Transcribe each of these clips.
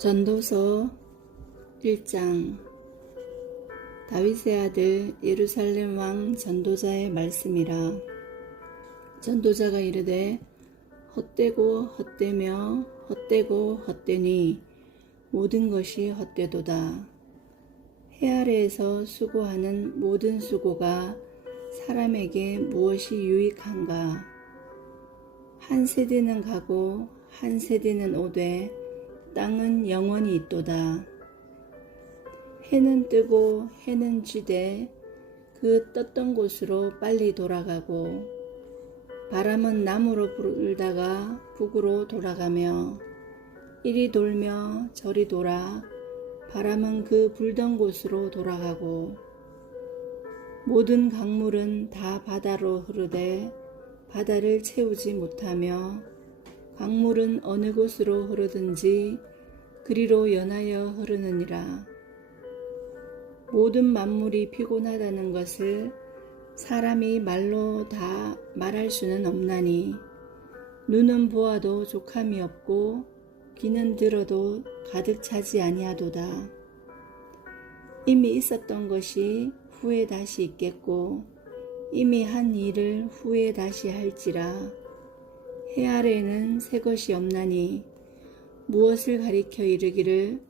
전도서 1장. 다윗의 아들 예루살렘 왕 전도자의 말씀이라. 전도자가 이르되 헛되고 헛되며 헛되고 헛되니 모든 것이 헛되도다. 해 아래에서 수고하는 모든 수고가 사람에게 무엇이 유익한가. 한 세대는 가고 한 세대는 오되 땅은 영원히 있도다. 해는 뜨고 해는 지되 그 떴던 곳으로 빨리 돌아가고, 바람은 남으로 불다가 북으로 돌아가며 이리 돌며 저리 돌아 바람은 그 불던 곳으로 돌아가고, 모든 강물은 다 바다로 흐르되 바다를 채우지 못하며, 강물은 어느 곳으로 흐르든지 그리로 연하여 흐르느니라. 모든 만물이 피곤하다는 것을 사람이 말로 다 말할 수는 없나니, 눈은 보아도 족함이 없고 귀는 들어도 가득 차지 아니하도다. 이미 있었던 것이 후에 다시 있겠고, 이미 한 일을 후에 다시 할지라. 해 아래에는 새 것이 없나니 무엇을 가리켜 이르기를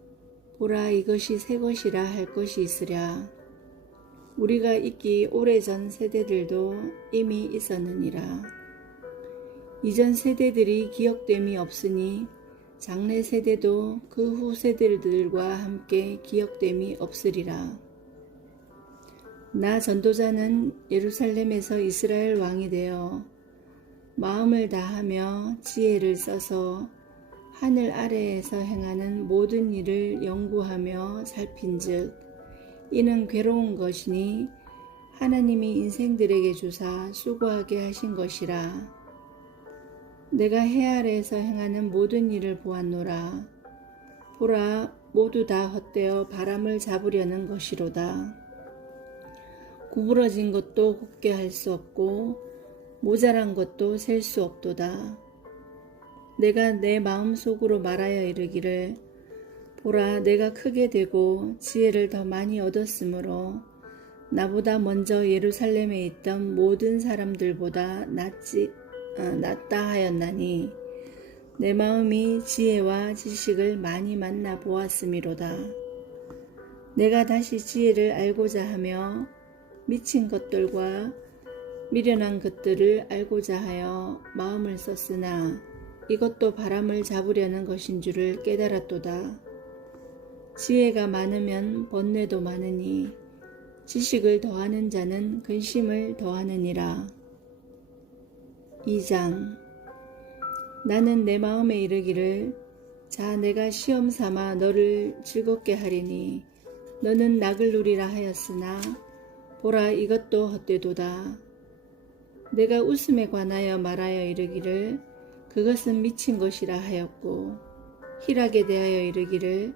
보라 이것이 새 것이라 할 것이 있으랴. 우리가 있기 오래전 세대들도 이미 있었느니라. 이전 세대들이 기억됨이 없으니 장래 세대도 그 후 세대들과 함께 기억됨이 없으리라. 나 전도자는 예루살렘에서 이스라엘 왕이 되어 마음을 다하며 지혜를 써서 하늘 아래에서 행하는 모든 일을 연구하며 살핀즉, 이는 괴로운 것이니 하나님이 인생들에게 주사 수고하게 하신 것이라. 내가 해 아래에서 행하는 모든 일을 보았노라. 보라, 모두 다 헛되어 바람을 잡으려는 것이로다. 구부러진 것도 곱게 할 수 없고 모자란 것도 셀 수 없도다. 내가 내 마음속으로 말하여 이르기를 보라, 내가 크게 되고 지혜를 더 많이 얻었으므로 나보다 먼저 예루살렘에 있던 모든 사람들보다 낫다 하였나니, 내 마음이 지혜와 지식을 많이 만나 보았음이로다. 내가 다시 지혜를 알고자 하며 미친 것들과 미련한 것들을 알고자 하여 마음을 썼으나 이것도 바람을 잡으려는 것인 줄을 깨달았도다. 지혜가 많으면 번뇌도 많으니 지식을 더하는 자는 근심을 더하느니라. 2장. 나는 내 마음에 이르기를 자, 내가 시험 삼아 너를 즐겁게 하리니 너는 낙을 누리라 하였으나 보라, 이것도 헛되도다. 내가 웃음에 관하여 말하여 이르기를 그것은 미친 것이라 하였고, 희락에 대하여 이르기를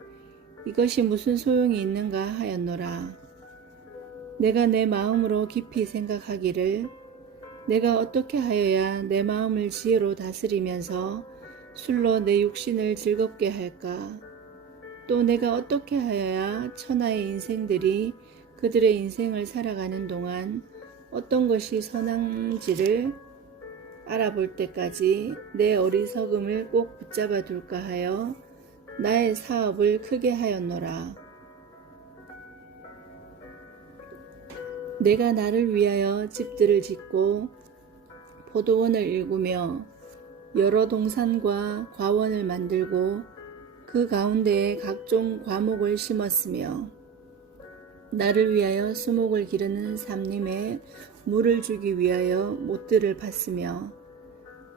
이것이 무슨 소용이 있는가 하였노라. 내가 내 마음으로 깊이 생각하기를 내가 어떻게 하여야 내 마음을 지혜로 다스리면서 술로 내 육신을 즐겁게 할까? 또 내가 어떻게 하여야 천하의 인생들이 그들의 인생을 살아가는 동안 어떤 것이 선한지를 알아볼 때까지 내 어리석음을 꼭 붙잡아 둘까 하여 나의 사업을 크게 하였노라. 내가 나를 위하여 집들을 짓고 포도원을 일구며 여러 동산과 과원을 만들고 그 가운데에 각종 과목을 심었으며, 나를 위하여 수목을 기르는 삼림에 물을 주기 위하여 못들을 팠으며,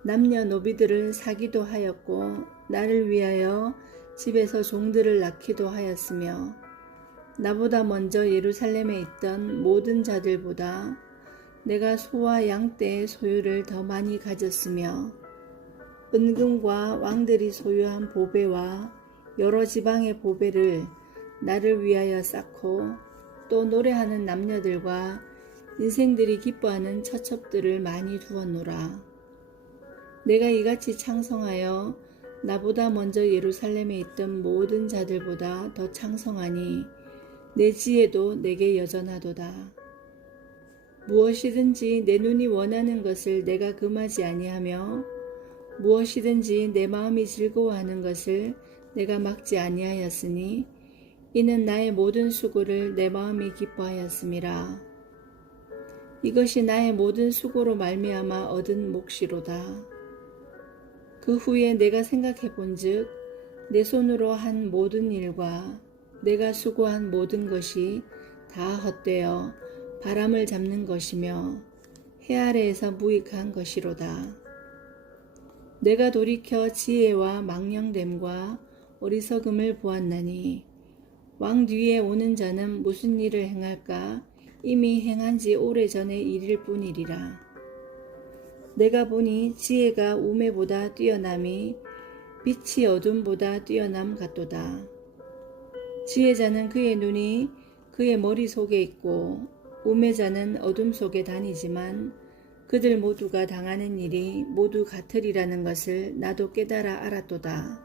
남녀노비들을 사기도 하였고 나를 위하여 집에서 종들을 낳기도 하였으며, 나보다 먼저 예루살렘에 있던 모든 자들보다 내가 소와 양떼의 소유를 더 많이 가졌으며, 은금과 왕들이 소유한 보배와 여러 지방의 보배를 나를 위하여 쌓고, 또 노래하는 남녀들과 인생들이 기뻐하는 처첩들을 많이 두었노라. 내가 이같이 창성하여 나보다 먼저 예루살렘에 있던 모든 자들보다 더 창성하니 내 지혜도 내게 여전하도다. 무엇이든지 내 눈이 원하는 것을 내가 금하지 아니하며 무엇이든지 내 마음이 즐거워하는 것을 내가 막지 아니하였으니 이는 나의 모든 수고를 내 마음이 기뻐하였음이라. 이것이 나의 모든 수고로 말미암아 얻은 몫이로다. 그 후에 내가 생각해 본즉 내 손으로 한 모든 일과 내가 수고한 모든 것이 다 헛되어 바람을 잡는 것이며 해 아래에서 무익한 것이로다. 내가 돌이켜 지혜와 망령됨과 어리석음을 보았나니 왕 뒤에 오는 자는 무슨 일을 행할까 이미 행한 지 오래전의 일일 뿐이리라. 내가 보니 지혜가 우매보다 뛰어남이 빛이 어둠보다 뛰어남 같도다. 지혜자는 그의 눈이 그의 머릿속에 있고 우매자는 어둠 속에 다니지만 그들 모두가 당하는 일이 모두 같으리라는 것을 나도 깨달아 알았도다.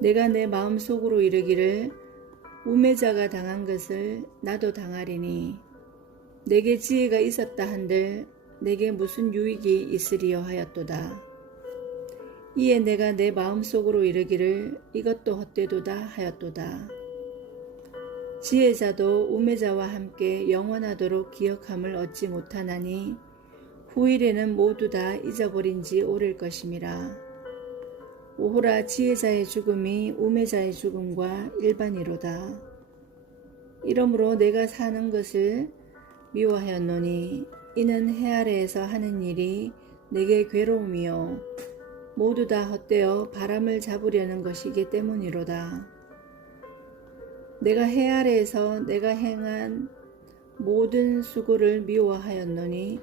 내가 내 마음속으로 이르기를 우매자가 당한 것을 나도 당하리니 내게 지혜가 있었다 한들 내게 무슨 유익이 있으리요 하였도다. 이에 내가 내 마음속으로 이르기를 이것도 헛되도다 하였도다. 지혜자도 우매자와 함께 영원하도록 기억함을 얻지 못하나니 후일에는 모두 다 잊어버린 지 오래일 것임이라. 오호라 지혜자의 죽음이 우매자의 죽음과 일반이로다. 이러므로 내가 사는 것을 미워하였노니 이는 해 아래에서 하는 일이 내게 괴로움이요 모두 다 헛되어 바람을 잡으려는 것이기 때문이로다. 내가 해 아래에서 내가 행한 모든 수고를 미워하였노니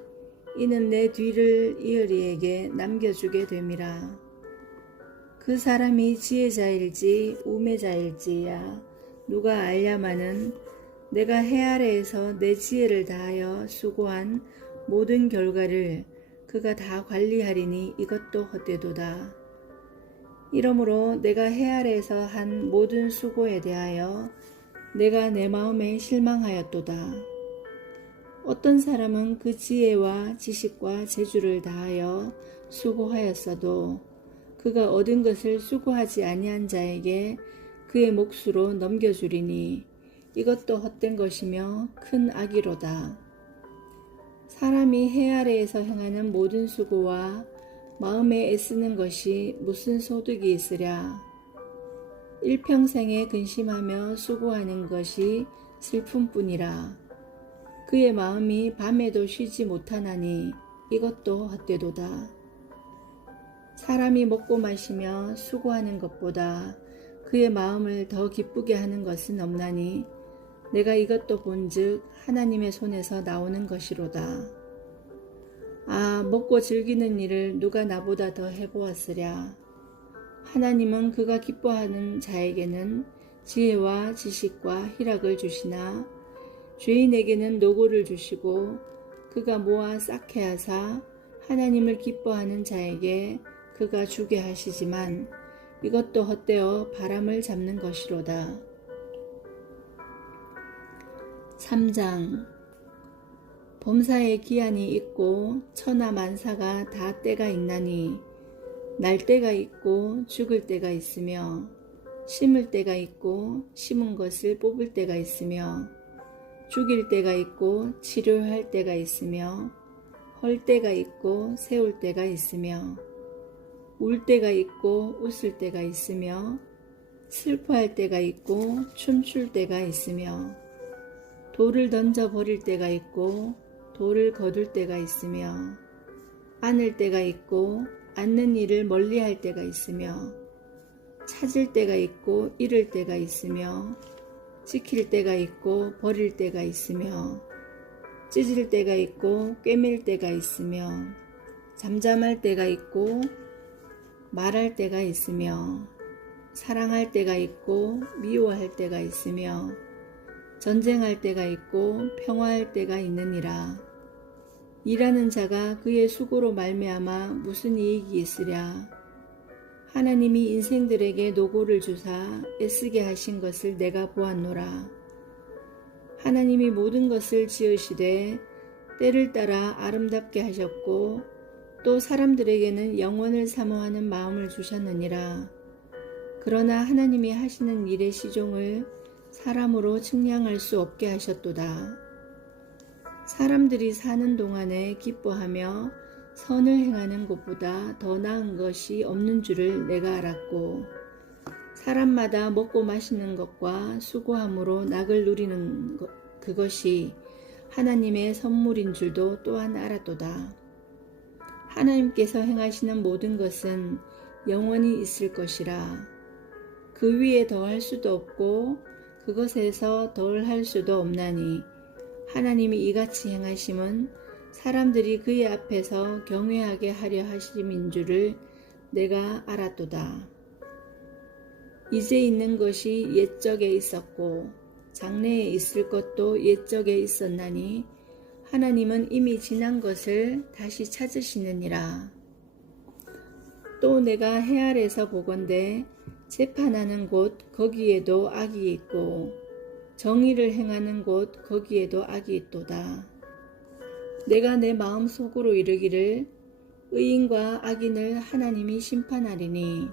이는 내 뒤를 이으리에게 남겨주게 됨이라. 그 사람이 지혜자일지 우매자일지야 누가 알랴마는 내가 해 아래에서 내 지혜를 다하여 수고한 모든 결과를 그가 다 관리하리니 이것도 헛되도다. 이러므로 내가 해 아래에서 한 모든 수고에 대하여 내가 내 마음에 실망하였도다. 어떤 사람은 그 지혜와 지식과 재주를 다하여 수고하였어도 그가 얻은 것을 수고하지 아니한 자에게 그의 몫으로 넘겨주리니 이것도 헛된 것이며 큰 악이로다. 사람이 해 아래에서 행하는 모든 수고와 마음에 애쓰는 것이 무슨 소득이 있으랴. 일평생에 근심하며 수고하는 것이 슬픔뿐이라. 그의 마음이 밤에도 쉬지 못하나니 이것도 헛되도다. 사람이 먹고 마시며 수고하는 것보다 그의 마음을 더 기쁘게 하는 것은 없나니 내가 이것도 본즉 하나님의 손에서 나오는 것이로다. 아, 먹고 즐기는 일을 누가 나보다 더 해보았으랴. 하나님은 그가 기뻐하는 자에게는 지혜와 지식과 희락을 주시나 죄인에게는 노고를 주시고 그가 모아 쌓게 하사 하나님을 기뻐하는 자에게 그가 주게 하시지만 이것도 헛되어 바람을 잡는 것이로다. 3장. 범사에 기한이 있고 천하 만사가 다 때가 있나니 날 때가 있고 죽을 때가 있으며 심을 때가 있고 심은 것을 뽑을 때가 있으며 죽일 때가 있고 치료할 때가 있으며 헐 때가 있고 세울 때가 있으며 울 때가 있고 웃을 때가 있으며 슬퍼할 때가 있고 춤출 때가 있으며 돌을 던져 버릴 때가 있고 돌을 거둘 때가 있으며 안을 때가 있고 앉는 일을 멀리할 때가 있으며 찾을 때가 있고 잃을 때가 있으며 지킬 때가 있고 버릴 때가 있으며 찢을 때가 있고 꿰맬 때가 있으며 잠잠할 때가 있고 말할 때가 있으며 사랑할 때가 있고 미워할 때가 있으며 전쟁할 때가 있고 평화할 때가 있느니라. 일하는 자가 그의 수고로 말미암아 무슨 이익이 있으랴. 하나님이 인생들에게 노고를 주사 애쓰게 하신 것을 내가 보았노라. 하나님이 모든 것을 지으시되 때를 따라 아름답게 하셨고 또 사람들에게는 영원을 사모하는 마음을 주셨느니라. 그러나 하나님이 하시는 일의 시종을 사람으로 측량할 수 없게 하셨도다. 사람들이 사는 동안에 기뻐하며 선을 행하는 것보다 더 나은 것이 없는 줄을 내가 알았고 사람마다 먹고 마시는 것과 수고함으로 낙을 누리는 그것이 하나님의 선물인 줄도 또한 알았도다. 하나님께서 행하시는 모든 것은 영원히 있을 것이라. 그 위에 더할 수도 없고 그것에서 덜할 수도 없나니 하나님이 이같이 행하심은 사람들이 그의 앞에서 경외하게 하려 하심인 줄을 내가 알았도다. 이제 있는 것이 옛적에 있었고 장래에 있을 것도 옛적에 있었나니 하나님은 이미 지난 것을 다시 찾으시느니라. 또 내가 해 아래에서 보건대 재판하는 곳 거기에도 악이 있고 정의를 행하는 곳 거기에도 악이 있도다. 내가 내 마음 속으로 이르기를 의인과 악인을 하나님이 심판하리니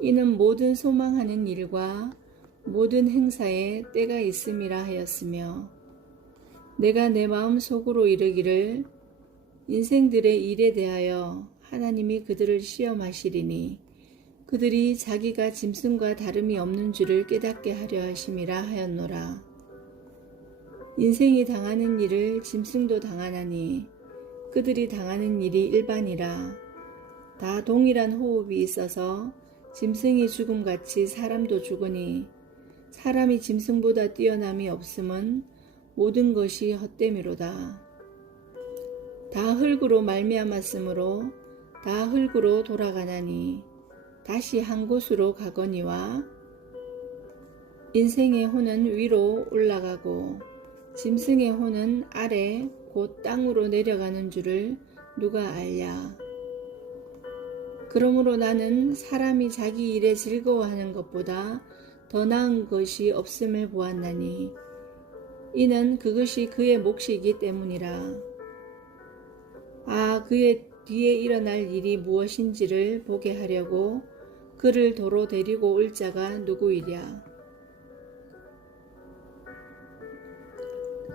이는 모든 소망하는 일과 모든 행사에 때가 있음이라 하였으며 내가 내 마음 속으로 이르기를 인생들의 일에 대하여 하나님이 그들을 시험하시리니 그들이 자기가 짐승과 다름이 없는 줄을 깨닫게 하려 하심이라 하였노라. 인생이 당하는 일을 짐승도 당하나니 그들이 당하는 일이 일반이라. 다 동일한 호흡이 있어서 짐승이 죽음같이 사람도 죽으니 사람이 짐승보다 뛰어남이 없음은 모든 것이 헛됨이로다. 다 흙으로 말미암았으므로 다 흙으로 돌아가나니 다시 한 곳으로 가거니와 인생의 혼은 위로 올라가고 짐승의 혼은 아래 곧 땅으로 내려가는 줄을 누가 알랴. 그러므로 나는 사람이 자기 일에 즐거워하는 것보다 더 나은 것이 없음을 보았나니 이는 그것이 그의 몫이기 때문이라. 그의 뒤에 일어날 일이 무엇인지를 보게 하려고 그를 도로 데리고 올 자가 누구이랴.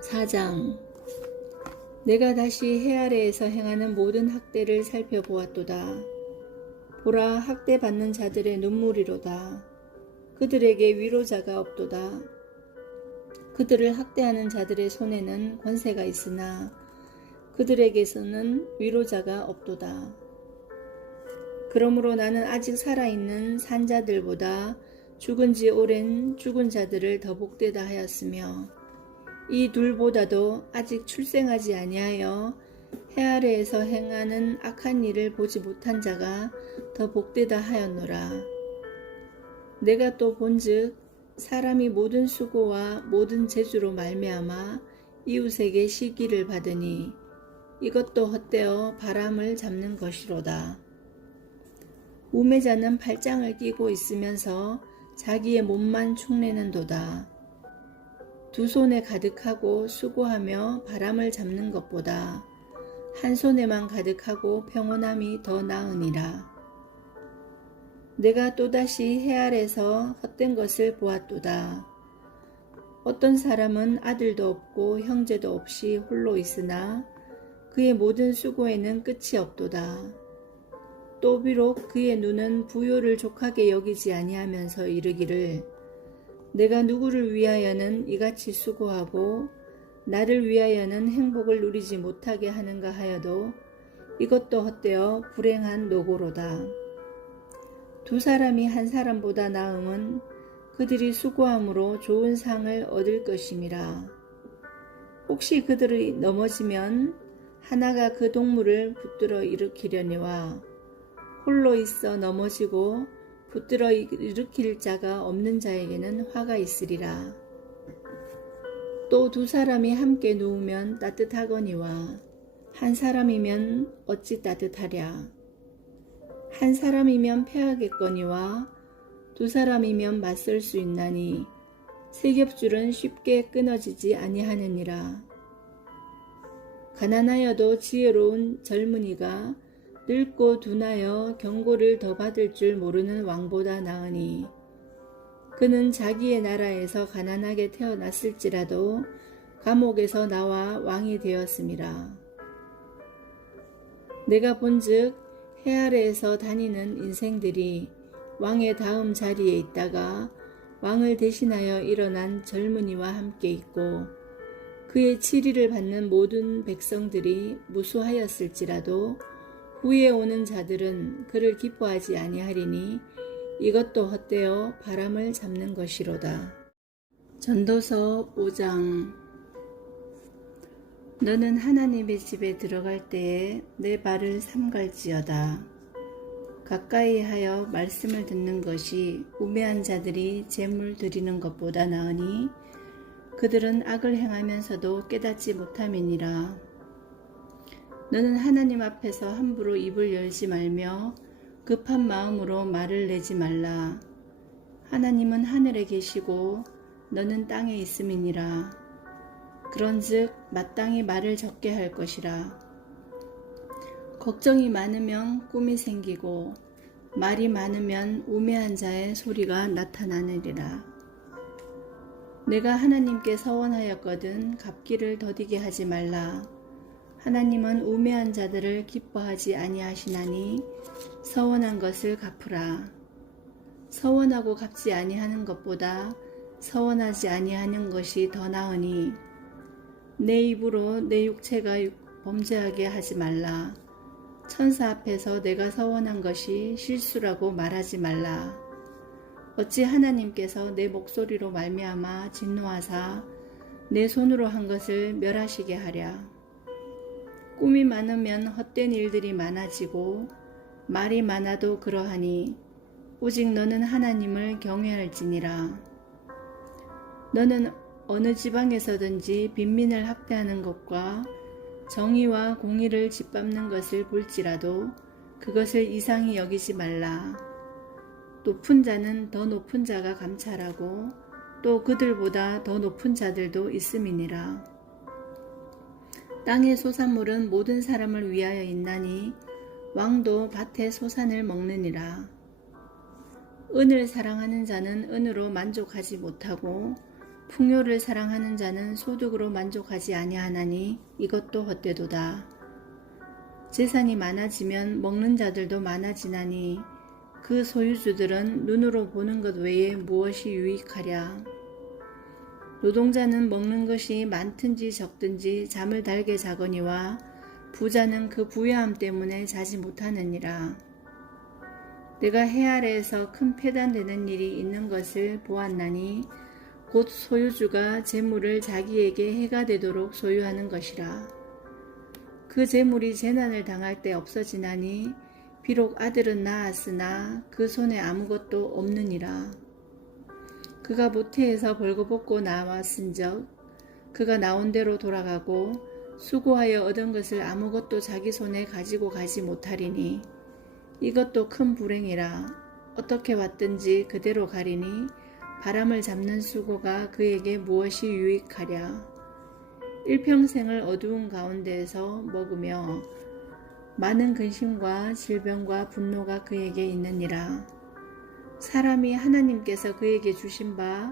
4장. 내가 다시 해 아래에서 행하는 모든 학대를 살펴보았도다. 보라, 학대받는 자들의 눈물이로다. 그들에게 위로자가 없도다. 그들을 학대하는 자들의 손에는 권세가 있으나 그들에게서는 위로자가 없도다. 그러므로 나는 아직 살아있는 산자들보다 죽은 지 오랜 죽은 자들을 더 복되다 하였으며 이 둘보다도 아직 출생하지 아니하여 해 아래에서 행하는 악한 일을 보지 못한 자가 더 복되다 하였노라. 내가 또 본즉 사람이 모든 수고와 모든 재주로 말미암아 이웃에게 시기를 받으니 이것도 헛되어 바람을 잡는 것이로다. 우매자는 팔짱을 끼고 있으면서 자기의 몸만 축내는도다. 두 손에 가득하고 수고하며 바람을 잡는 것보다 한 손에만 가득하고 평온함이 더 나으니라. 내가 또다시 해 아래서 헛된 것을 보았도다. 어떤 사람은 아들도 없고 형제도 없이 홀로 있으나 그의 모든 수고에는 끝이 없도다. 또 비록 그의 눈은 부요를 족하게 여기지 아니하면서 이르기를 내가 누구를 위하여는 이같이 수고하고 나를 위하여는 행복을 누리지 못하게 하는가 하여도 이것도 헛되어 불행한 노고로다. 두 사람이 한 사람보다 나음은 그들이 수고함으로 좋은 상을 얻을 것임이라. 혹시 그들이 넘어지면 하나가 그 동물을 붙들어 일으키려니와 홀로 있어 넘어지고 붙들어 일으킬 자가 없는 자에게는 화가 있으리라. 또 두 사람이 함께 누우면 따뜻하거니와 한 사람이면 어찌 따뜻하랴. 한 사람이면 패하겠거니와 두 사람이면 맞설 수 있나니 세 겹줄은 쉽게 끊어지지 아니하느니라. 가난하여도 지혜로운 젊은이가 늙고 둔하여 경고를 더 받을 줄 모르는 왕보다 나으니 그는 자기의 나라에서 가난하게 태어났을지라도 감옥에서 나와 왕이 되었음이라. 내가 본즉 해 아래에서 다니는 인생들이 왕의 다음 자리에 있다가 왕을 대신하여 일어난 젊은이와 함께 있고 그의 치리를 받는 모든 백성들이 무수하였을지라도 후에 오는 자들은 그를 기뻐하지 아니하리니 이것도 헛되어 바람을 잡는 것이로다. 전도서 5장. 너는 하나님의 집에 들어갈 때에 내 발을 삼갈지어다. 가까이 하여 말씀을 듣는 것이 우매한 자들이 재물 드리는 것보다 나으니 그들은 악을 행하면서도 깨닫지 못함이니라. 너는 하나님 앞에서 함부로 입을 열지 말며 급한 마음으로 말을 내지 말라. 하나님은 하늘에 계시고 너는 땅에 있음이니라. 그런즉 마땅히 말을 적게 할 것이라. 걱정이 많으면 꿈이 생기고 말이 많으면 우매한 자의 소리가 나타나느니라. 내가 하나님께 서원하였거든 갚기를 더디게 하지 말라. 하나님은 우매한 자들을 기뻐하지 아니하시나니 서원한 것을 갚으라. 서원하고 갚지 아니하는 것보다 서원하지 아니하는 것이 더 나으니 내 입으로 내 육체가 범죄하게 하지 말라. 천사 앞에서 내가 서원한 것이 실수라고 말하지 말라. 어찌 하나님께서 내 목소리로 말미암아 진노하사 내 손으로 한 것을 멸하시게 하랴. 꿈이 많으면 헛된 일들이 많아지고 말이 많아도 그러하니 오직 너는 하나님을 경외할지니라. 너는 어느 지방에서든지 빈민을 학대하는 것과 정의와 공의를 짓밟는 것을 볼지라도 그것을 이상히 여기지 말라. 높은 자는 더 높은 자가 감찰하고 또 그들보다 더 높은 자들도 있음이니라. 땅의 소산물은 모든 사람을 위하여 있나니 왕도 밭의 소산을 먹느니라. 은을 사랑하는 자는 은으로 만족하지 못하고 풍요를 사랑하는 자는 소득으로 만족하지 아니하나니 이것도 헛되도다. 재산이 많아지면 먹는 자들도 많아지나니 그 소유주들은 눈으로 보는 것 외에 무엇이 유익하랴. 노동자는 먹는 것이 많든지 적든지 잠을 달게 자거니와 부자는 그 부유함 때문에 자지 못하느니라. 내가 해 아래에서 큰 패단되는 일이 있는 것을 보았나니 곧 소유주가 재물을 자기에게 해가 되도록 소유하는 것이라. 그 재물이 재난을 당할 때 없어지나니 비록 아들은 낳았으나 그 손에 아무것도 없느니라. 그가 모태에서 벌거벗고 나왔은즉 그가 나온 대로 돌아가고 수고하여 얻은 것을 아무것도 자기 손에 가지고 가지 못하리니 이것도 큰 불행이라. 어떻게 왔든지 그대로 가리니 바람을 잡는 수고가 그에게 무엇이 유익하랴. 일평생을 어두운 가운데에서 먹으며 많은 근심과 질병과 분노가 그에게 있느니라. 사람이 하나님께서 그에게 주신 바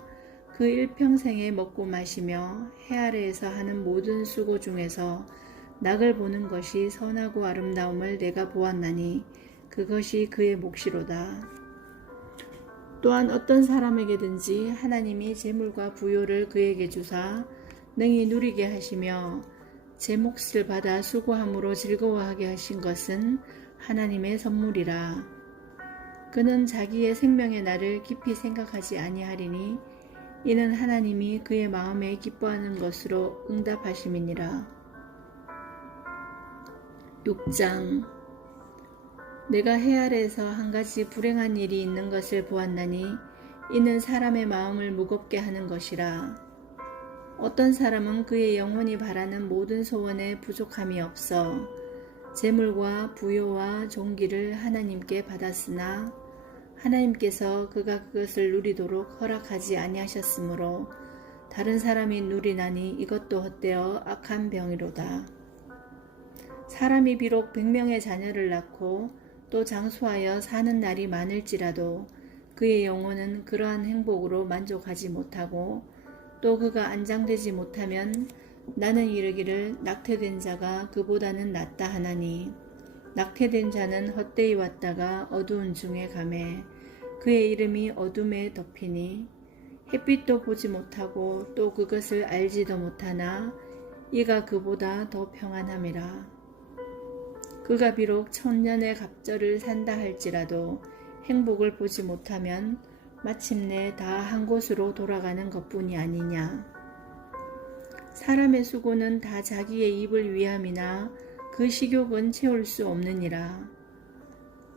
그 일평생에 먹고 마시며 해 아래에서 하는 모든 수고 중에서 낙을 보는 것이 선하고 아름다움을 내가 보았나니 그것이 그의 몫이로다. 또한 어떤 사람에게든지 하나님이 재물과 부요를 그에게 주사 능히 누리게 하시며 제 몫을 받아 수고함으로 즐거워하게 하신 것은 하나님의 선물이라. 그는 자기의 생명의 날을 깊이 생각하지 아니하리니 이는 하나님이 그의 마음에 기뻐하는 것으로 응답하심이니라. 6장. 내가 해 아래에서 한 가지 불행한 일이 있는 것을 보았나니 이는 사람의 마음을 무겁게 하는 것이라. 어떤 사람은 그의 영혼이 바라는 모든 소원에 부족함이 없어 재물과 부요와 존귀를 하나님께 받았으나 하나님께서 그가 그것을 누리도록 허락하지 아니하셨으므로 다른 사람이 누리나니 이것도 헛되어 악한 병이로다. 사람이 비록 100명의 자녀를 낳고 또 장수하여 사는 날이 많을지라도 그의 영혼은 그러한 행복으로 만족하지 못하고 또 그가 안장되지 못하면 나는 이르기를 낙태된 자가 그보다는 낫다 하나니 낙태된 자는 헛되이 왔다가 어두운 중에 가매 그의 이름이 어둠에 덮이니 햇빛도 보지 못하고 또 그것을 알지도 못하나 이가 그보다 더 평안함이라. 그가 비록 1000년의 갑절을 산다 할지라도 행복을 보지 못하면 마침내 다 한 곳으로 돌아가는 것뿐이 아니냐. 사람의 수고는 다 자기의 입을 위함이나 그 식욕은 채울 수 없느니라.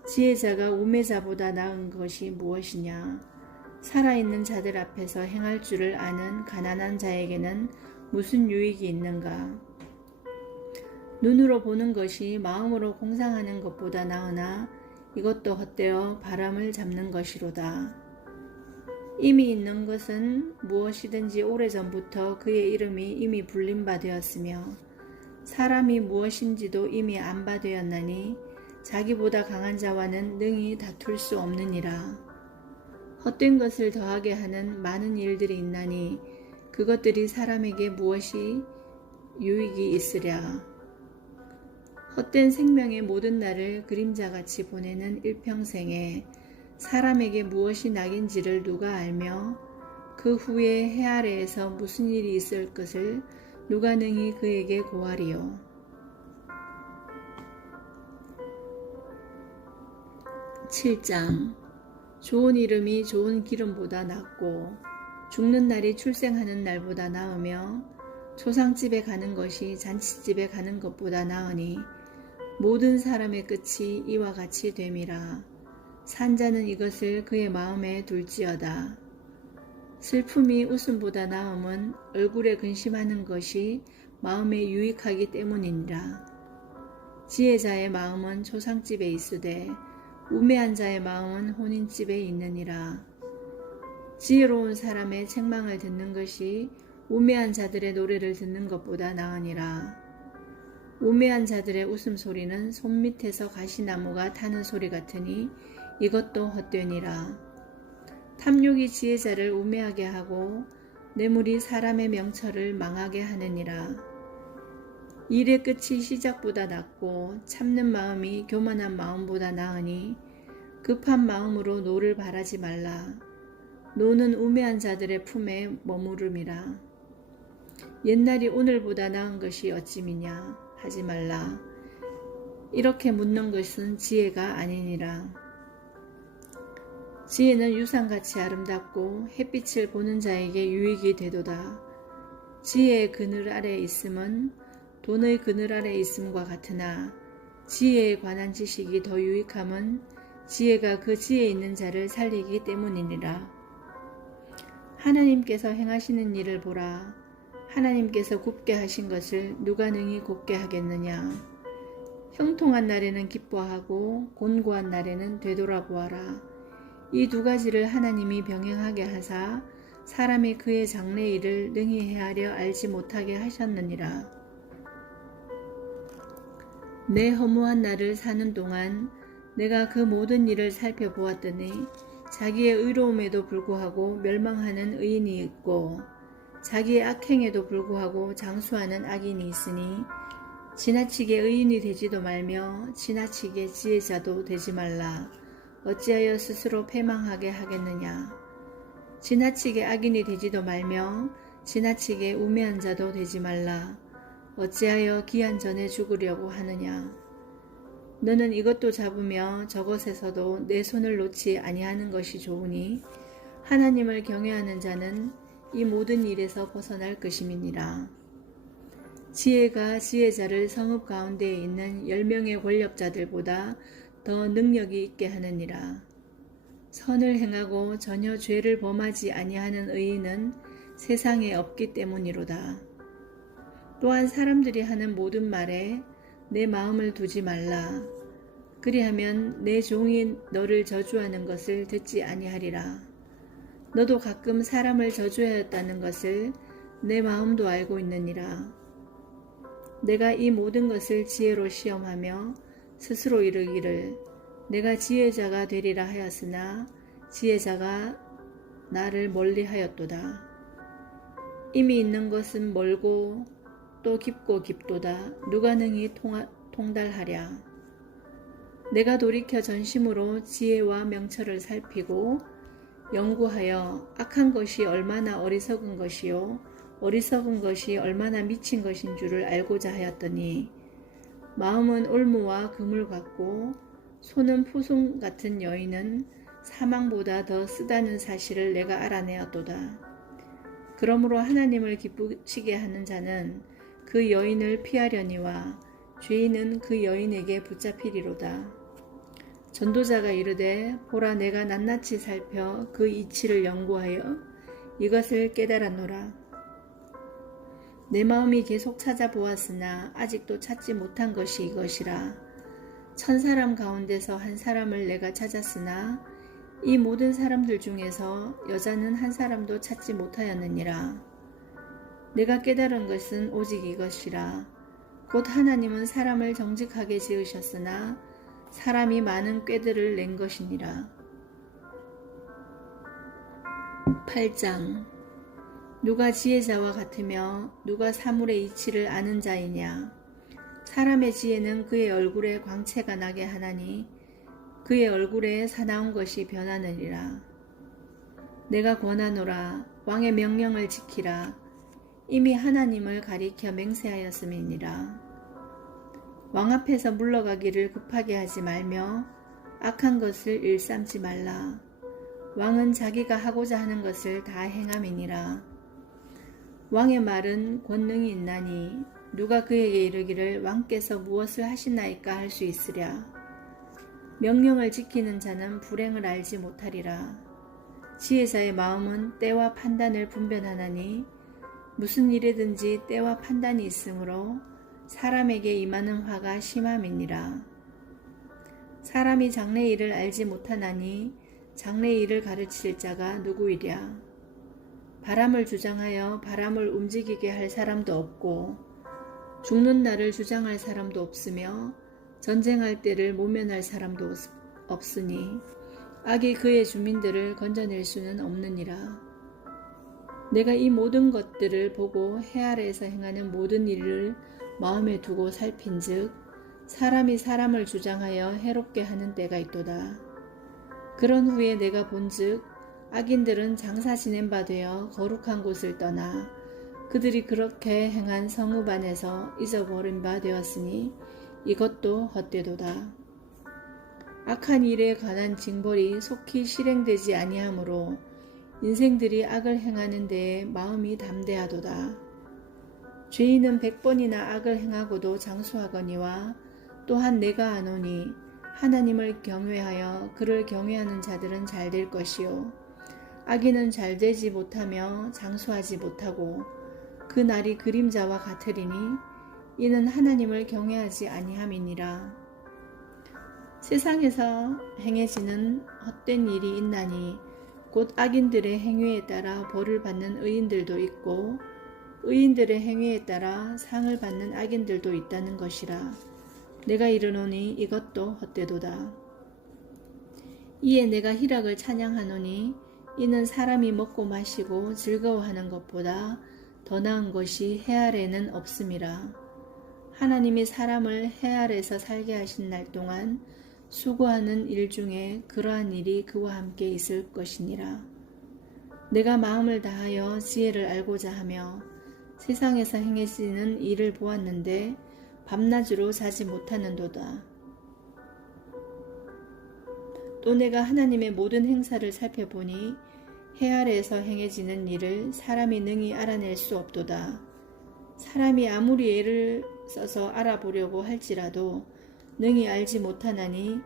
지혜자가 우매자보다 나은 것이 무엇이냐. 살아있는 자들 앞에서 행할 줄을 아는 가난한 자에게는 무슨 유익이 있는가. 눈으로 보는 것이 마음으로 공상하는 것보다 나으나 이것도 헛되어 바람을 잡는 것이로다. 이미 있는 것은 무엇이든지 오래전부터 그의 이름이 이미 불린 바 되었으며 사람이 무엇인지도 이미 안 바 되었나니 자기보다 강한 자와는 능히 다툴 수 없느니라. 헛된 것을 더하게 하는 많은 일들이 있나니 그것들이 사람에게 무엇이 유익이 있으랴. 헛된 생명의 모든 날을 그림자같이 보내는 일평생에 사람에게 무엇이 낙인지를 누가 알며 그 후에 해 아래에서 무슨 일이 있을 것을 누가 능히 그에게 고하리요. 7장. 좋은 이름이 좋은 기름보다 낫고 죽는 날이 출생하는 날보다 나으며 초상집에 가는 것이 잔치집에 가는 것보다 나으니 모든 사람의 끝이 이와 같이 됨이라. 산자는 이것을 그의 마음에 둘지어다. 슬픔이 웃음보다 나음은 얼굴에 근심하는 것이 마음에 유익하기 때문이니라. 지혜자의 마음은 초상집에 있으되 우매한 자의 마음은 혼인집에 있느니라. 지혜로운 사람의 책망을 듣는 것이 우매한 자들의 노래를 듣는 것보다 나으니라. 우매한 자들의 웃음소리는 손밑에서 가시나무가 타는 소리 같으니 이것도 헛되니라. 탐욕이 지혜자를 우매하게 하고 뇌물이 사람의 명철을 망하게 하느니라. 일의 끝이 시작보다 낫고 참는 마음이 교만한 마음보다 나으니 급한 마음으로 노를 바라지 말라. 노는 우매한 자들의 품에 머무름이라. 옛날이 오늘보다 나은 것이 어찌미냐 하지 말라. 이렇게 묻는 것은 지혜가 아니니라. 지혜는 유산같이 아름답고 햇빛을 보는 자에게 유익이 되도다. 지혜의 그늘 아래 있음은 돈의 그늘 아래 있음과 같으나 지혜에 관한 지식이 더 유익함은 지혜가 그 지혜 있는 자를 살리기 때문이니라. 하나님께서 행하시는 일을 보라. 하나님께서 굽게 하신 것을 누가 능히 곱게 하겠느냐. 형통한 날에는 기뻐하고 곤고한 날에는 되돌아보아라. 이 두 가지를 하나님이 병행하게 하사 사람이 그의 장래 일을 능히 헤아려 알지 못하게 하셨느니라. 내 허무한 날을 사는 동안 내가 그 모든 일을 살펴보았더니 자기의 의로움에도 불구하고 멸망하는 의인이 있고 자기의 악행에도 불구하고 장수하는 악인이 있으니 지나치게 의인이 되지도 말며 지나치게 지혜자도 되지 말라. 어찌하여 스스로 패망하게 하겠느냐. 지나치게 악인이 되지도 말며 지나치게 우매한 자도 되지 말라. 어찌하여 기한 전에 죽으려고 하느냐. 너는 이것도 잡으며 저것에서도 내 손을 놓지 아니하는 것이 좋으니 하나님을 경외하는 자는 이 모든 일에서 벗어날 것임이니라. 지혜가 지혜자를 성읍 가운데에 있는 10명의 권력자들보다 더 능력이 있게 하느니라. 선을 행하고 전혀 죄를 범하지 아니하는 의인은 세상에 없기 때문이로다. 또한 사람들이 하는 모든 말에 내 마음을 두지 말라. 그리하면 내 종이 너를 저주하는 것을 듣지 아니하리라. 너도 가끔 사람을 저주하였다는 것을 내 마음도 알고 있느니라. 내가 이 모든 것을 지혜로 시험하며 스스로 이르기를 내가 지혜자가 되리라 하였으나 지혜자가 나를 멀리하였도다. 이미 있는 것은 멀고 또 깊고 깊도다. 누가 능히 통달하랴. 내가 돌이켜 전심으로 지혜와 명철을 살피고 연구하여 악한 것이 얼마나 어리석은 것이요 어리석은 것이 얼마나 미친 것인 줄을 알고자 하였더니 마음은 올무와 그물 같고 손은 푸순 같은 여인은 사망보다 더 쓰다는 사실을 내가 알아내었도다. 그러므로 하나님을 기쁘시게 하는 자는 그 여인을 피하려니와 죄인은 그 여인에게 붙잡히리로다. 전도자가 이르되 보라 내가 낱낱이 살펴 그 이치를 연구하여 이것을 깨달았노라. 내 마음이 계속 찾아보았으나 아직도 찾지 못한 것이 이것이라. 1000사람 가운데서 한 사람을 내가 찾았으나 이 모든 사람들 중에서 여자는 한 사람도 찾지 못하였느니라. 내가 깨달은 것은 오직 이것이라. 곧 하나님은 사람을 정직하게 지으셨으나 사람이 많은 꾀들을 낸 것이니라. 8장. 누가 지혜자와 같으며 누가 사물의 이치를 아는 자이냐. 사람의 지혜는 그의 얼굴에 광채가 나게 하나니 그의 얼굴에 사나운 것이 변하느니라. 내가 권하노라. 왕의 명령을 지키라. 이미 하나님을 가리켜 맹세하였음이니라. 왕 앞에서 물러가기를 급하게 하지 말며 악한 것을 일삼지 말라. 왕은 자기가 하고자 하는 것을 다 행함이니라. 왕의 말은 권능이 있나니 누가 그에게 이르기를 왕께서 무엇을 하시나이까 할 수 있으랴. 명령을 지키는 자는 불행을 알지 못하리라. 지혜자의 마음은 때와 판단을 분별하나니 무슨 일이든지 때와 판단이 있으므로 사람에게 임하는 화가 심함이니라. 사람이 장래 일을 알지 못하나니 장래 일을 가르칠 자가 누구이랴. 바람을 주장하여 바람을 움직이게 할 사람도 없고 죽는 날을 주장할 사람도 없으며 전쟁할 때를 모면할 사람도 없으니 악이 그의 주민들을 건져낼 수는 없느니라. 내가 이 모든 것들을 보고 해 아래에서 행하는 모든 일을 마음에 두고 살핀즉 사람이 사람을 주장하여 해롭게 하는 때가 있도다. 그런 후에 내가 본즉 악인들은 장사 지낸 바 되어 거룩한 곳을 떠나 그들이 그렇게 행한 성읍 안에서 잊어버린 바 되었으니 이것도 헛되도다. 악한 일에 관한 징벌이 속히 실행되지 아니하므로 인생들이 악을 행하는 데에 마음이 담대하도다. 죄인은 100번이나 악을 행하고도 장수하거니와 또한 내가 아노니 하나님을 경외하여 그를 경외하는 자들은 잘 될 것이요 악인은 잘 되지 못하며 장수하지 못하고 그 날이 그림자와 같으리니 이는 하나님을 경외하지 아니함이니라. 세상에서 행해지는 헛된 일이 있나니 곧 악인들의 행위에 따라 벌을 받는 의인들도 있고 의인들의 행위에 따라 상을 받는 악인들도 있다는 것이라. 내가 이르노니 이것도 헛되도다. 이에 내가 희락을 찬양하노니 이는 사람이 먹고 마시고 즐거워하는 것보다 더 나은 것이 해 아래는 없음이라. 하나님이 사람을 해 아래서 살게 하신 날 동안 수고하는 일 중에 그러한 일이 그와 함께 있을 것이니라. 내가 마음을 다하여 지혜를 알고자 하며 세상에서 행해지는 일을 보았는데 밤낮으로 자지 못하는도다. 또 내가 하나님의 모든 행사를 살펴보니 해 아래에서 행해지는 일을 사람이 능히 알아낼 수 없도다. 사람이 아무리 애를 써서 알아보려고 할지라도 능히 알지 못하나니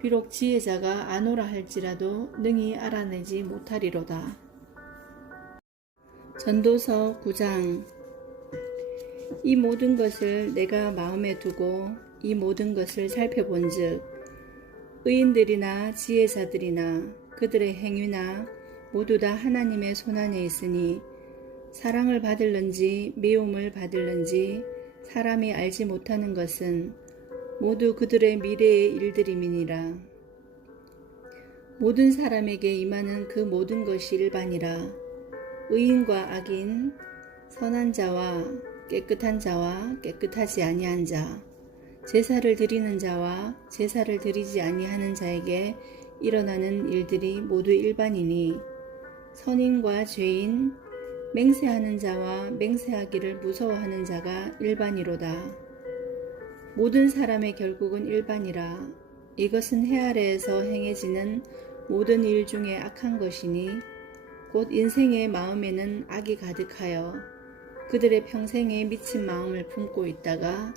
비록 지혜자가 아노라 할지라도 능히 알아내지 못하리로다. 전도서 9장. 이 모든 것을 내가 마음에 두고 이 모든 것을 살펴본즉 의인들이나 지혜자들이나 그들의 행위나 모두 다 하나님의 손안에 있으니 사랑을 받을는지 미움을 받을는지 사람이 알지 못하는 것은 모두 그들의 미래의 일들임이니라. 모든 사람에게 임하는 그 모든 것이 일반이라. 의인과 악인, 선한 자와 깨끗한 자와 깨끗하지 아니한 자, 제사를 드리는 자와 제사를 드리지 아니하는 자에게 일어나는 일들이 모두 일반이니 선인과 죄인, 맹세하는 자와 맹세하기를 무서워하는 자가 일반이로다. 모든 사람의 결국은 일반이라. 이것은 해 아래에서 행해지는 모든 일 중에 악한 것이니 곧 인생의 마음에는 악이 가득하여 그들의 평생에 미친 마음을 품고 있다가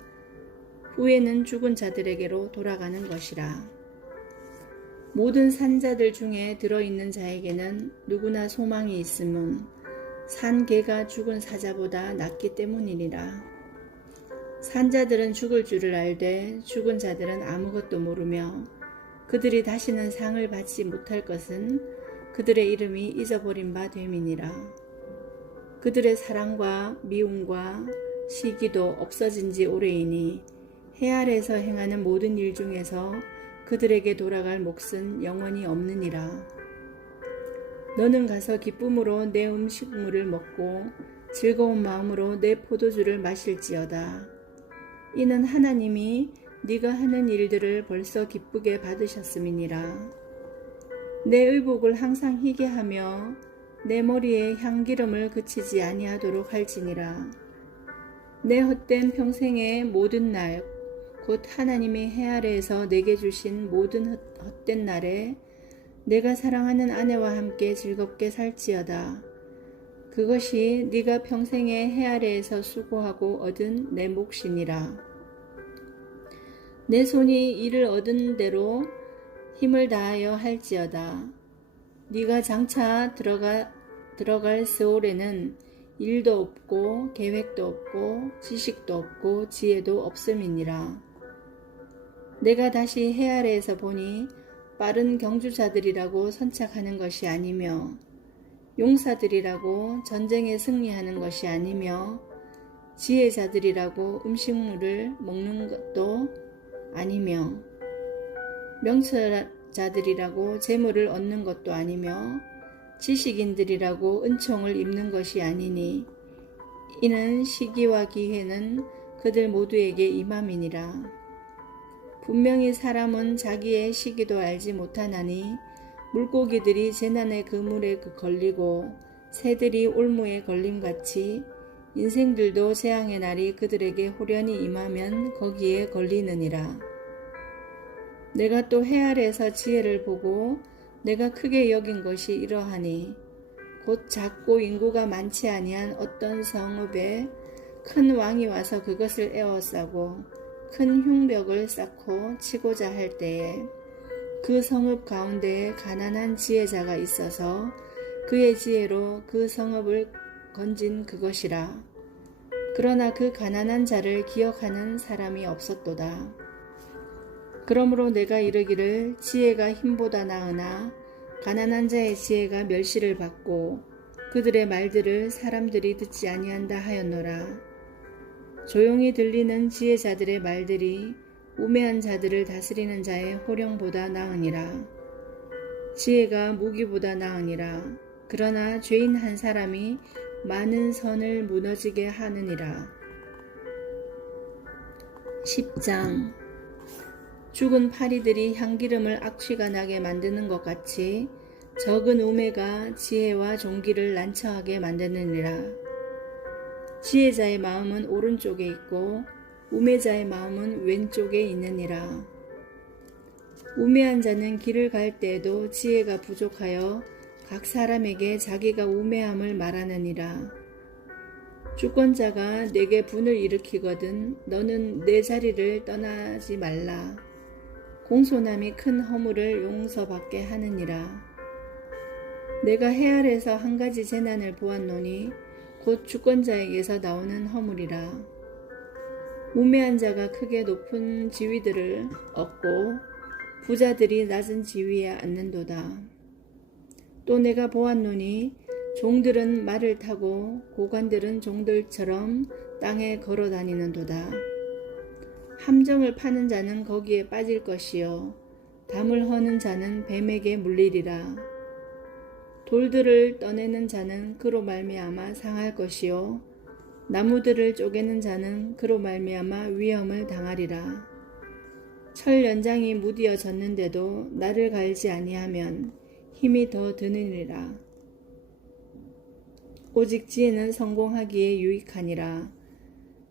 후에는 죽은 자들에게로 돌아가는 것이라. 모든 산자들 중에 들어있는 자에게는 누구나 소망이 있음은 산 개가 죽은 사자보다 낫기 때문이니라. 산자들은 죽을 줄을 알되 죽은 자들은 아무것도 모르며 그들이 다시는 상을 받지 못할 것은 그들의 이름이 잊어버린 바 됨이니라. 그들의 사랑과 미움과 시기도 없어진 지 오래이니 해 아래에서 행하는 모든 일 중에서 그들에게 돌아갈 몫은 영원히 없느니라. 너는 가서 기쁨으로 내 음식물을 먹고 즐거운 마음으로 내 포도주를 마실지어다. 이는 하나님이 네가 하는 일들을 벌써 기쁘게 받으셨음이니라. 내 의복을 항상 희게 하며 내 머리에 향기름을 그치지 아니하도록 할지니라. 내 헛된 평생의 모든 날 곧 하나님이 해 아래에서 내게 주신 모든 헛된 날에 내가 사랑하는 아내와 함께 즐겁게 살지어다. 그것이 네가 평생의 해 아래에서 수고하고 얻은 내 몫이니라. 내 손이 이를 얻은 대로 힘을 다하여 할지어다. 네가 장차 들어갈 세월에는 일도 없고 계획도 없고 지식도 없고 지혜도 없음이니라. 내가 다시 해 아래에서 보니 빠른 경주자들이라고 선착하는 것이 아니며 용사들이라고 전쟁에 승리하는 것이 아니며 지혜자들이라고 음식물을 먹는 것도 아니며 명철자들이라고 재물을 얻는 것도 아니며 지식인들이라고 은총을 입는 것이 아니니 이는 시기와 기회는 그들 모두에게 임함이니라. 분명히 사람은 자기의 시기도 알지 못하나니 물고기들이 재난의 그물에 걸리고 새들이 올무에 걸림같이 인생들도 재앙의 날이 그들에게 호련히 임하면 거기에 걸리느니라. 내가 또 해 아래에서 지혜를 보고 내가 크게 여긴 것이 이러하니 곧 작고 인구가 많지 아니한 어떤 성읍에 큰 왕이 와서 그것을 에워싸고 큰 흉벽을 쌓고 치고자 할 때에 그 성읍 가운데에 가난한 지혜자가 있어서 그의 지혜로 그 성읍을 건진 그것이라. 그러나 그 가난한 자를 기억하는 사람이 없었도다. 그러므로 내가 이르기를 지혜가 힘보다 나으나 가난한 자의 지혜가 멸시를 받고 그들의 말들을 사람들이 듣지 아니한다 하였노라. 조용히 들리는 지혜자들의 말들이 우매한 자들을 다스리는 자의 호령보다 나으니라. 지혜가 무기보다 나으니라. 그러나 죄인 한 사람이 많은 선을 무너지게 하느니라. 10장. 죽은 파리들이 향기름을 악취가 나게 만드는 것 같이 적은 우매가 지혜와 존귀를 난처하게 만드느니라. 지혜자의 마음은 오른쪽에 있고 우매자의 마음은 왼쪽에 있느니라. 우매한 자는 길을 갈 때에도 지혜가 부족하여 각 사람에게 자기가 우매함을 말하느니라. 주권자가 내게 분을 일으키거든 너는 내 자리를 떠나지 말라. 공손함이 큰 허물을 용서받게 하느니라. 내가 해 아래에서 한 가지 재난을 보았노니 곧 주권자에게서 나오는 허물이라. 우매한 자가 크게 높은 지위들을 얻고 부자들이 낮은 지위에 앉는도다. 또 내가 보았노니 종들은 말을 타고 고관들은 종들처럼 땅에 걸어 다니는도다. 함정을 파는 자는 거기에 빠질 것이요 담을 허는 자는 뱀에게 물리리라. 돌들을 떠내는 자는 그로 말미암아 상할 것이요 나무들을 쪼개는 자는 그로 말미암아 위험을 당하리라. 철 연장이 무디어졌는데도 나를 갈지 아니하면 힘이 더 드느니라. 오직 지혜는 성공하기에 유익하니라.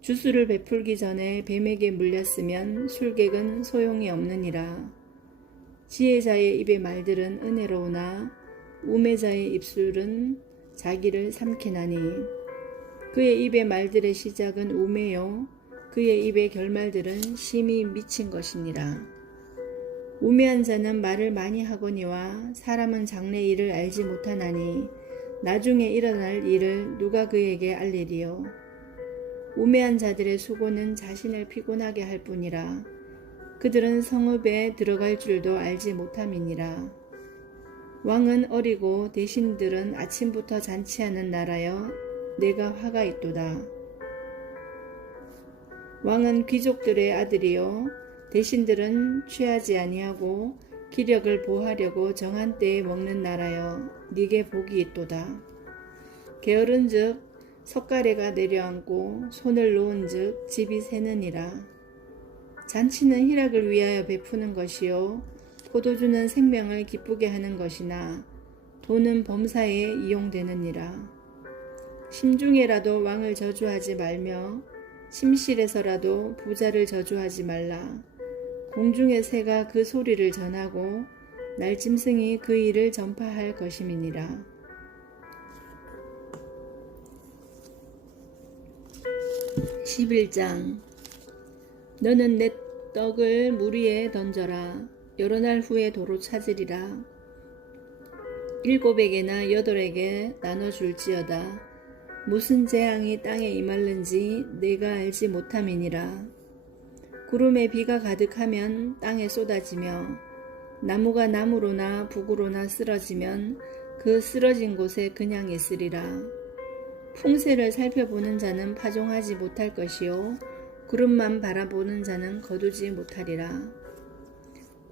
주수를 베풀기 전에 뱀에게 물렸으면 술객은 소용이 없느니라. 지혜자의 입의 말들은 은혜로우나 우매자의 입술은 자기를 삼키나니 그의 입의 말들의 시작은 우매요 그의 입의 결말들은 심히 미친 것이니라. 우매한 자는 말을 많이 하거니와 사람은 장래 일을 알지 못하나니 나중에 일어날 일을 누가 그에게 알리리요. 우매한 자들의 수고는 자신을 피곤하게 할 뿐이라. 그들은 성읍에 들어갈 줄도 알지 못함이니라. 왕은 어리고 대신들은 아침부터 잔치하는 나라여 내가 화가 있도다. 왕은 귀족들의 아들이요 대신들은 취하지 아니하고 기력을 보하려고 정한 때에 먹는 나라여 네게 복이 있도다. 게으른즉 석가래가 내려앉고 손을 놓은즉 집이 새느니라. 잔치는 희락을 위하여 베푸는 것이요 포도주는 생명을 기쁘게 하는 것이나 돈은 범사에 이용되느니라. 심중에라도 왕을 저주하지 말며 심실에서라도 부자를 저주하지 말라. 공중의 새가 그 소리를 전하고 날짐승이 그 일을 전파할 것임이니라. 11장 너는 내 떡을 물 위에 던져라. 여러 날 후에 도로 찾으리라. 7에게나 8에게 나눠줄지어다. 무슨 재앙이 땅에 임할는지 내가 알지 못함이니라. 구름에 비가 가득하면 땅에 쏟아지며 나무가 나무로나 북으로나 쓰러지면 그 쓰러진 곳에 그냥 있으리라. 풍세를 살펴보는 자는 파종하지 못할 것이요 구름만 바라보는 자는 거두지 못하리라.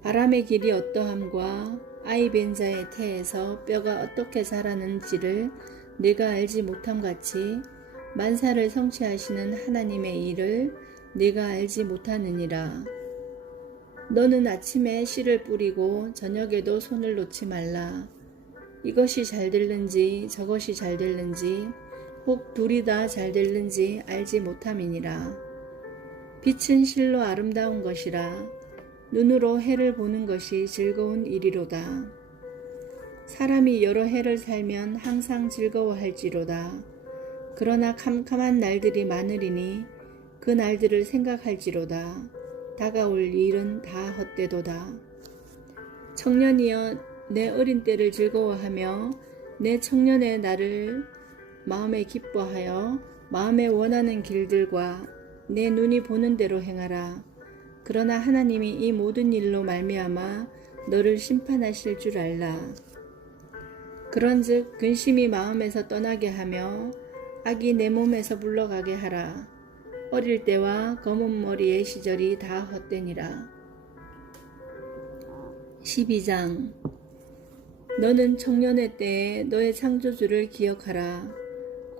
바람의 길이 어떠함과 아이 벤 자의 태에서 뼈가 어떻게 자라는지를 내가 알지 못함같이 만사를 성취하시는 하나님의 일을 내가 알지 못하느니라. 너는 아침에 씨를 뿌리고 저녁에도 손을 놓지 말라. 이것이 잘 될는지 저것이 잘 될는지 혹 둘이 다 잘 될는지 알지 못함이니라. 빛은 실로 아름다운 것이라. 눈으로 해를 보는 것이 즐거운 일이로다. 사람이 여러 해를 살면 항상 즐거워할지로다. 그러나 캄캄한 날들이 많으리니 그 날들을 생각할지로다. 다가올 일은 다 헛되도다. 청년이여 내 어린 때를 즐거워하며 내 청년의 날을 마음에 기뻐하여 마음에 원하는 길들과 내 눈이 보는 대로 행하라. 그러나 하나님이 이 모든 일로 말미암아 너를 심판하실 줄 알라. 그런즉 근심이 마음에서 떠나게 하며 악이 내 몸에서 물러가게 하라. 어릴 때와 검은 머리의 시절이 다 헛되니라. 12장 너는 청년의 때에 너의 창조주를 기억하라.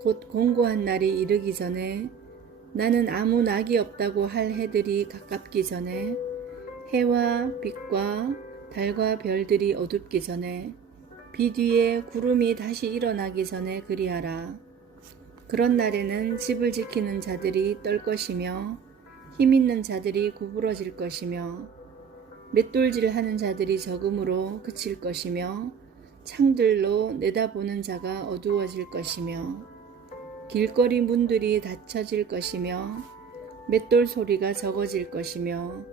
곧 공고한 날이 이르기 전에 나는 아무 낙이 없다고 할 해들이 가깝기 전에 해와 빛과 달과 별들이 어둡기 전에 비 뒤에 구름이 다시 일어나기 전에 그리하라. 그런 날에는 집을 지키는 자들이 떨 것이며 힘있는 자들이 구부러질 것이며 맷돌질하는 자들이 적음으로 그칠 것이며 창들로 내다보는 자가 어두워질 것이며 길거리 문들이 닫혀질 것이며 맷돌 소리가 적어질 것이며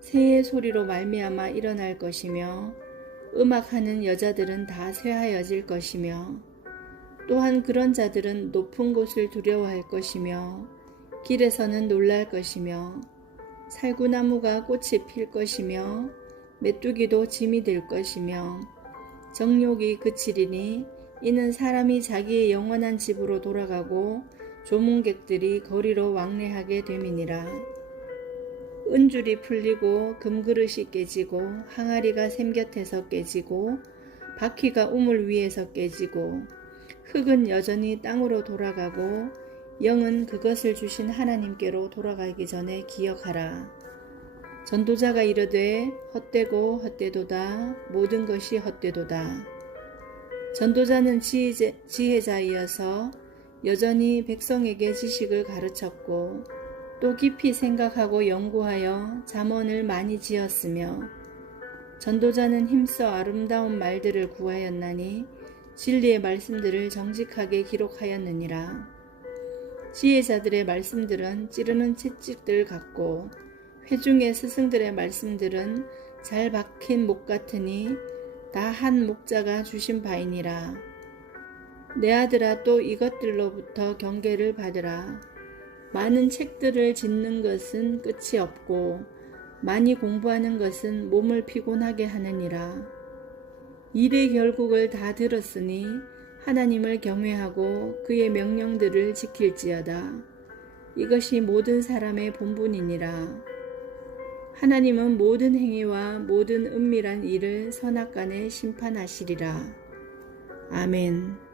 새의 소리로 말미암아 일어날 것이며 음악하는 여자들은 다 쇠하여질 것이며 또한 그런 자들은 높은 곳을 두려워할 것이며 길에서는 놀랄 것이며 살구나무가 꽃이 필 것이며 메뚜기도 짐이 될 것이며 정욕이 그치리니 이는 사람이 자기의 영원한 집으로 돌아가고 조문객들이 거리로 왕래하게 됨이니라. 은줄이 풀리고 금그릇이 깨지고 항아리가 샘 곁에서 깨지고 바퀴가 우물 위에서 깨지고 흙은 여전히 땅으로 돌아가고 영은 그것을 주신 하나님께로 돌아가기 전에 기억하라. 전도자가 이르되 헛되고 헛되도다. 모든 것이 헛되도다. 전도자는 지혜자이어서 여전히 백성에게 지식을 가르쳤고 또 깊이 생각하고 연구하여 잠언을 많이 지었으며 전도자는 힘써 아름다운 말들을 구하였나니 진리의 말씀들을 정직하게 기록하였느니라. 지혜자들의 말씀들은 찌르는 채찍들 같고 회중의 스승들의 말씀들은 잘 박힌 목 같으니 다 한 목자가 주신 바이니라. 내 아들아, 또 이것들로부터 경계를 받으라. 많은 책들을 짓는 것은 끝이 없고 많이 공부하는 것은 몸을 피곤하게 하느니라. 일의 결국을 다 들었으니 하나님을 경외하고 그의 명령들을 지킬지어다. 이것이 모든 사람의 본분이니라. 하나님은 모든 행위와 모든 은밀한 일을 선악간에 심판하시리라. 아멘.